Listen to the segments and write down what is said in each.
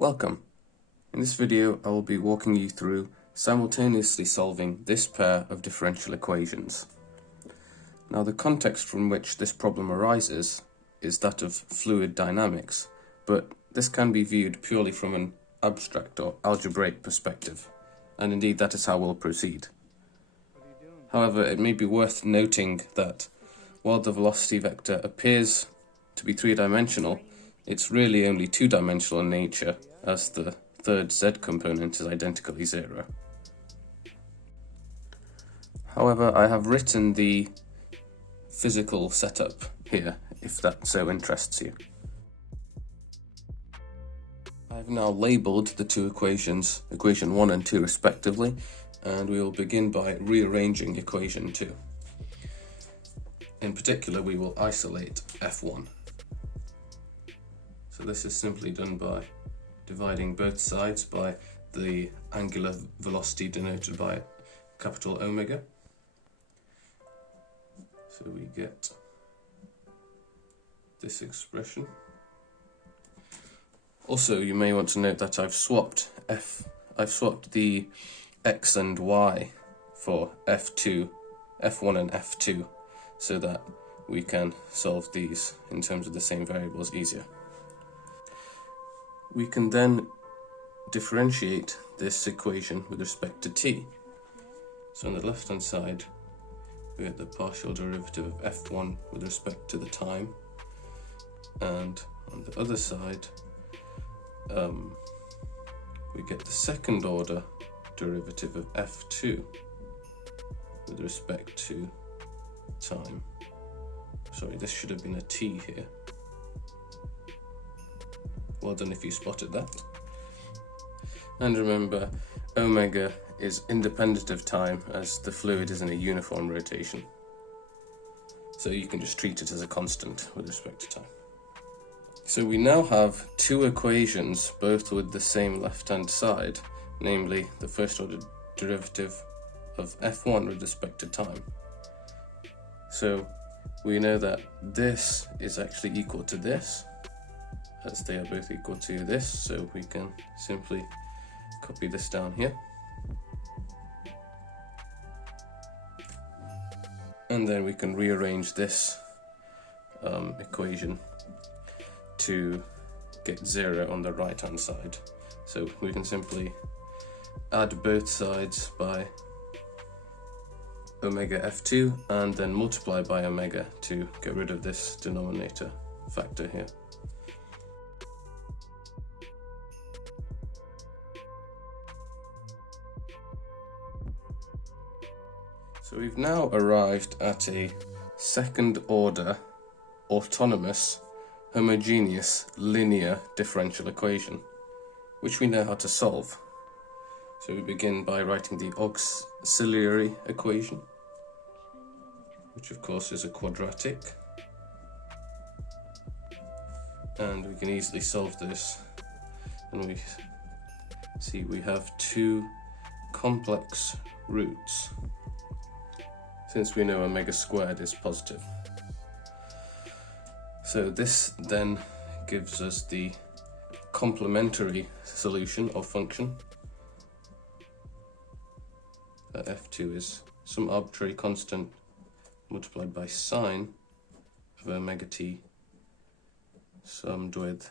Welcome. In this video I will be walking you through simultaneously solving this pair of differential equations. Now the context from which this problem arises is that of fluid dynamics, but this can be viewed purely from an abstract or algebraic perspective, and indeed that is how we'll proceed. However, it may be worth noting that while the velocity vector appears to be three-dimensional, it's really only two-dimensional in nature, as the third z component is identically zero. However, I have written the physical setup here, if that so interests you. I have now labelled the two equations, equation 1 and 2 respectively, and we will begin by rearranging equation 2. In particular, we will isolate f1. So this is simply done by dividing both sides by the angular velocity denoted by capital omega. So we get this expression. Also, you may want to note that I've swapped the x and y for f1 and f2, so that we can solve these in terms of the same variables easier. We can then differentiate this equation with respect to t. So on the left hand side we get the partial derivative of f1 with respect to the time, and on the other side we get the second order derivative of f2 with respect to time. Sorry, this should have been a t here. Well done if you spotted that. And remember, omega is independent of time as the fluid is in a uniform rotation. So you can just treat it as a constant with respect to time. So we now have two equations, both with the same left-hand side, namely the first order derivative of f1 with respect to time. So we know that this is actually equal to this, as they are both equal to this, so we can simply copy this down here. And then we can rearrange this equation to get 0 on the right hand side. So we can simply add both sides by omega f2 and then multiply by omega to get rid of this denominator factor here. So we've now arrived at a second order autonomous homogeneous linear differential equation, which we know how to solve. So we begin by writing the auxiliary equation, which of course is a quadratic, and we can easily solve this, and we see we have two complex roots, since we know omega squared is positive. So this then gives us the complementary solution or function. That f2 is some arbitrary constant multiplied by sine of omega t summed with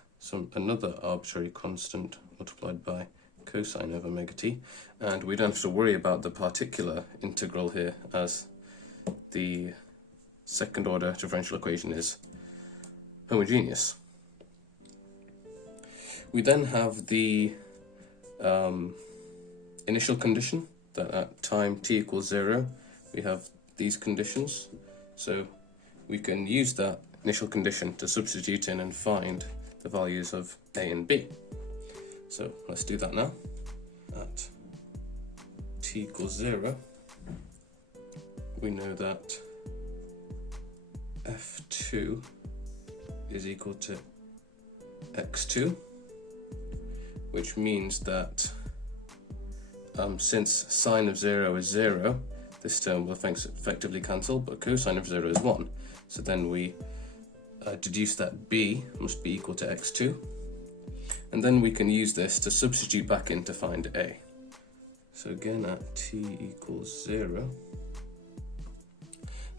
another arbitrary constant multiplied by cosine of omega t, and we don't have to worry about the particular integral here, as the second order differential equation is homogeneous. We then have the initial condition that at time t equals 0 we have these conditions, so we can use that initial condition to substitute in and find the values of a and b. So let's do that now. At t equals 0 we know that f2 is equal to x2, which means that since sine of 0 is 0, this term will effectively cancel, but cosine of 0 is 1. So then we deduce that b must be equal to x2, And then we can use this to substitute back in to find A. So again, at t equals 0.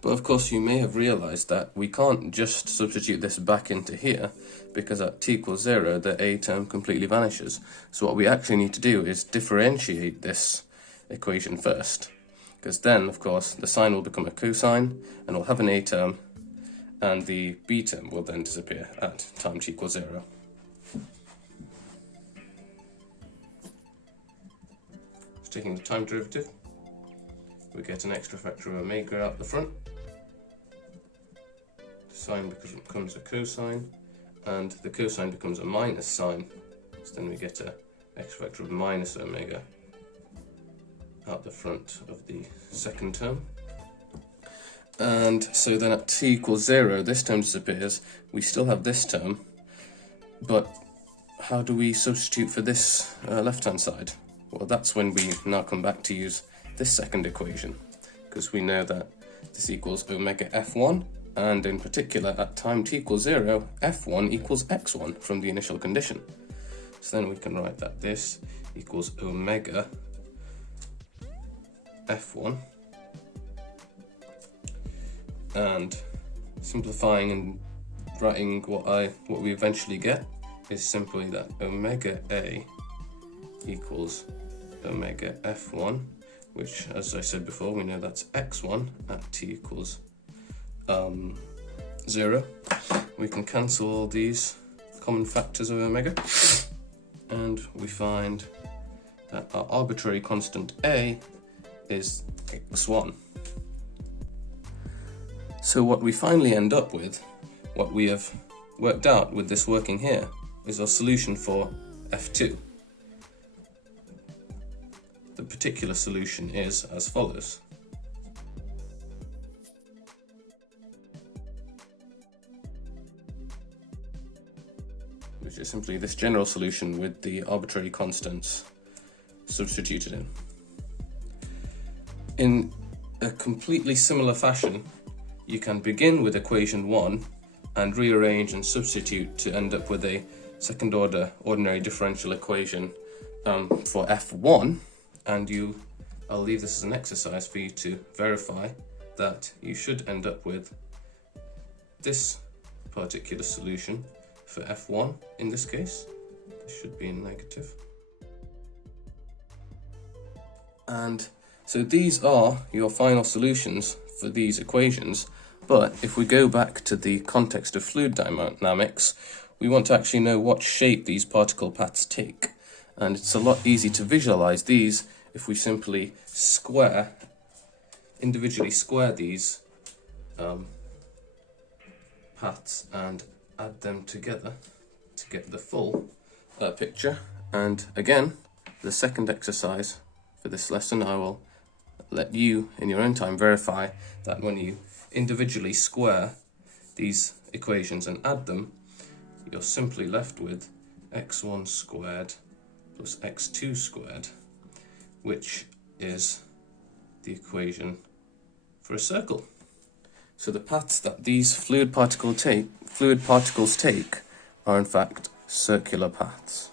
But of course you may have realized that we can't just substitute this back into here, because at t equals 0 the A term completely vanishes. So what we actually need to do is differentiate this equation first, because then of course the sine will become a cosine and we'll have an A term, and the B term will then disappear at time t equals 0. So taking the time derivative, we get an extra factor of omega out the front. Sine becomes a cosine, and the cosine becomes a minus sine, so then we get an extra factor of minus omega out the front of the second term. And so then at t equals 0, this term disappears, we still have this term, but how do we substitute for this left-hand side? Well, that's when we now come back to use this second equation, because we know that this equals omega f1, and in particular at time t equals 0, f1 equals x1 from the initial condition. So then we can write that this equals omega f1, and simplifying and writing what we eventually get is simply that omega a equals omega f1, which, as I said before, we know that's x1 at t equals 0. We can cancel all these common factors of omega, and we find that our arbitrary constant a is x1. So what we finally end up with, what we have worked out with this working here, is our solution for f2. The particular solution is as follows. Which is simply this general solution with the arbitrary constants substituted in. In a completely similar fashion, you can begin with equation 1 and rearrange and substitute to end up with a second order ordinary differential equation for f1, and I'll leave this as an exercise for you to verify that you should end up with this particular solution for f1 in this case. This should be in negative. And so these are your final solutions for these equations, but if we go back to the context of fluid dynamics, we want to actually know what shape these particle paths take. And it's a lot easier to visualize these if we simply individually square these paths and add them together to get the full picture. And again, the second exercise for this lesson, I will let you in your own time verify that when you individually square these equations and add them, you're simply left with x1 squared plus x2 squared, which is the equation for a circle. So the paths that these fluid particles take are in fact circular paths.